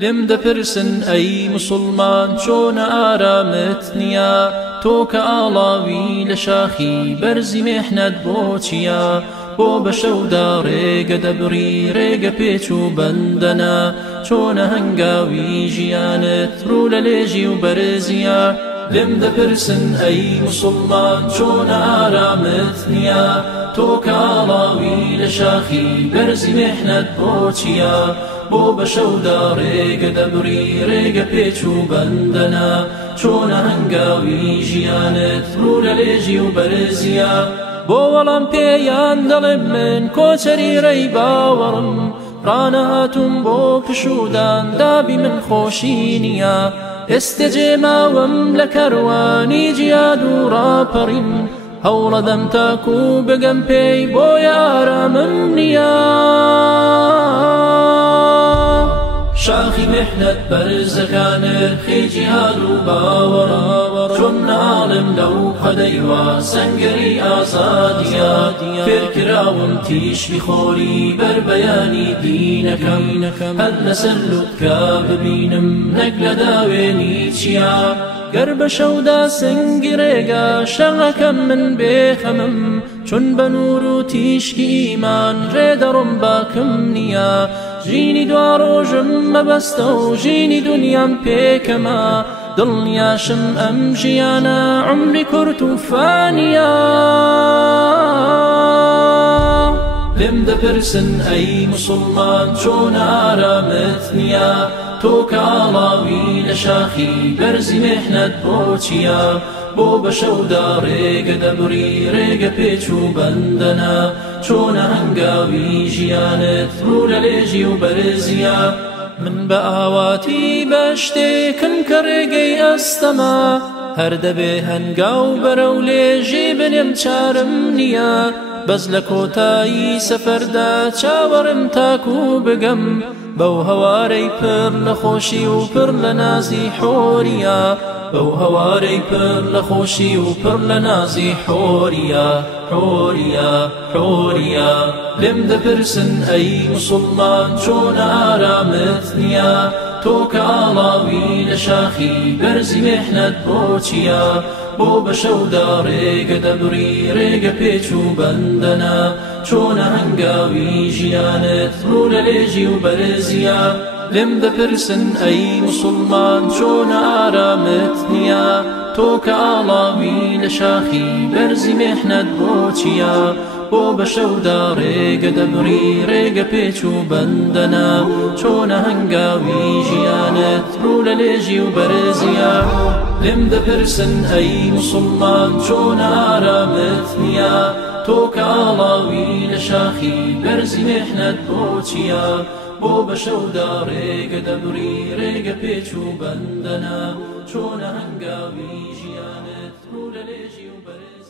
لێم دەپرسن ئەی موسڵمان چۆنە ئارامت نییە تۆ کە ئاڵاوی لە شاخی بەرزی مێحنەت بۆ چییە بۆ بە شەودا ڕێگە دەبڕی ڕێگە پێچ و بەندەنە چۆنە هەنگاوی ژیانت ڕوو لە لێژی و بەرزیە لێم دەپرسن ئەی موسڵمان چۆنە ئارامت نییە تۆ کە ئاڵاوی لە شاخی بەرزی مێحنەت بۆ چییە بۆ بە شەودا ڕێگە دەبڕی ڕێگە پێچ و بەندەنە چۆنە هەنگاوی ژیانت ڕوو لە لێژی و بەرزیە بۆ وەڵام پێیان دەڵێم من کۆچەری ڕێی باوەڕم ڕانەهاتوم بۆ پشودان دابی من خۆشی نییە ئێستە جێماوەم لە کەڕوانی جیاد و ڕاپەڕیم هەوڵەدەم تاکو بگەم پێی بۆیە ئارامم نییە شاخی محنەت بەرزەکانت خێجی هاد و باوەڕە چۆن ناڵم لەو قەدەیوە سەنگەری ئازادیە فێرکراوم تیش بخۆری بەربەیانی دینەکەم هەر لەسەر لوتکە ببینم نەک لە داوێنی چییە گەر بە شەودا سنگی ڕێگە شەڕەکەم من بێخەمم چون بە نور و تیشکی ئیمان ڕێدەڕۆم باکم نییە ژینی دوا ڕۆژم مەبەستە و ژینی دونیام پێکەمە دڵنیاشم ئەم ژیانە عمری کورت و فانیە لێم دەپرسن ئەی موسڵمان چۆنە ئارامت نییە تۆ کە ئاڵاوی لە شاخی بەرزی مێحنەت بۆ چییە بۆ بە شەودا ڕێگە دەبڕی ڕێگە پێچ و بەندەنە چۆنە هەنگاوی ژیانت ڕوو لە لێژی و بەرزیە من بە ئاواتی بە شتێکم کە ڕێگەی ئەستەما هەر دەبێ هەنگاو بەرەو لێژی بنێم چارم نییە بەس لە کۆتایی سەفەردا چاوەڕم تاکو بگەم بەو هەوارەی پڕ لە خۆشی و پڕ لە نازی حۆریە بەو هەوارەی پڕ لە خۆشی و پڕ لە نازی حۆریە حۆریە حۆریە لێم دەپرسن ئەی موسڵمان چۆنە ئارامت نییە تۆ کە ئاڵاوی لە شاخی بەرزی مێحنەت بۆ چییە بۆ بە شەودا ڕێگە دەبڕی ڕێگە پێچ و بەندەنە چۆنە هەنگاوی ژیانت ڕوو لە لێژی و بەرزیە لێم دەپرسن ئەی موسڵمان چۆنە ئارامت نییە تۆ کە ئاڵاوی لە شاخی بەرزی مێحنەت بۆ چییە بۆ بە شەودا ڕێگە دەبڕی ڕێگە پێچ و بەندەنە چۆنە هەنگاوی ژیانت ڕوو لە لێژی و بەرزیە لێم دەپرسن ئەی موسڵمان چۆنە ئارامت نییە تۆ کە ئاڵاوی لە شاخی بەرزی مێحنەت بۆ چییە بۆ بە شەودا ڕێگە دەبڕی ڕێگە پێچ و بەندەنە چۆنە هەنگاوی ژیانت ڕوو لە لێژی و بەرزیە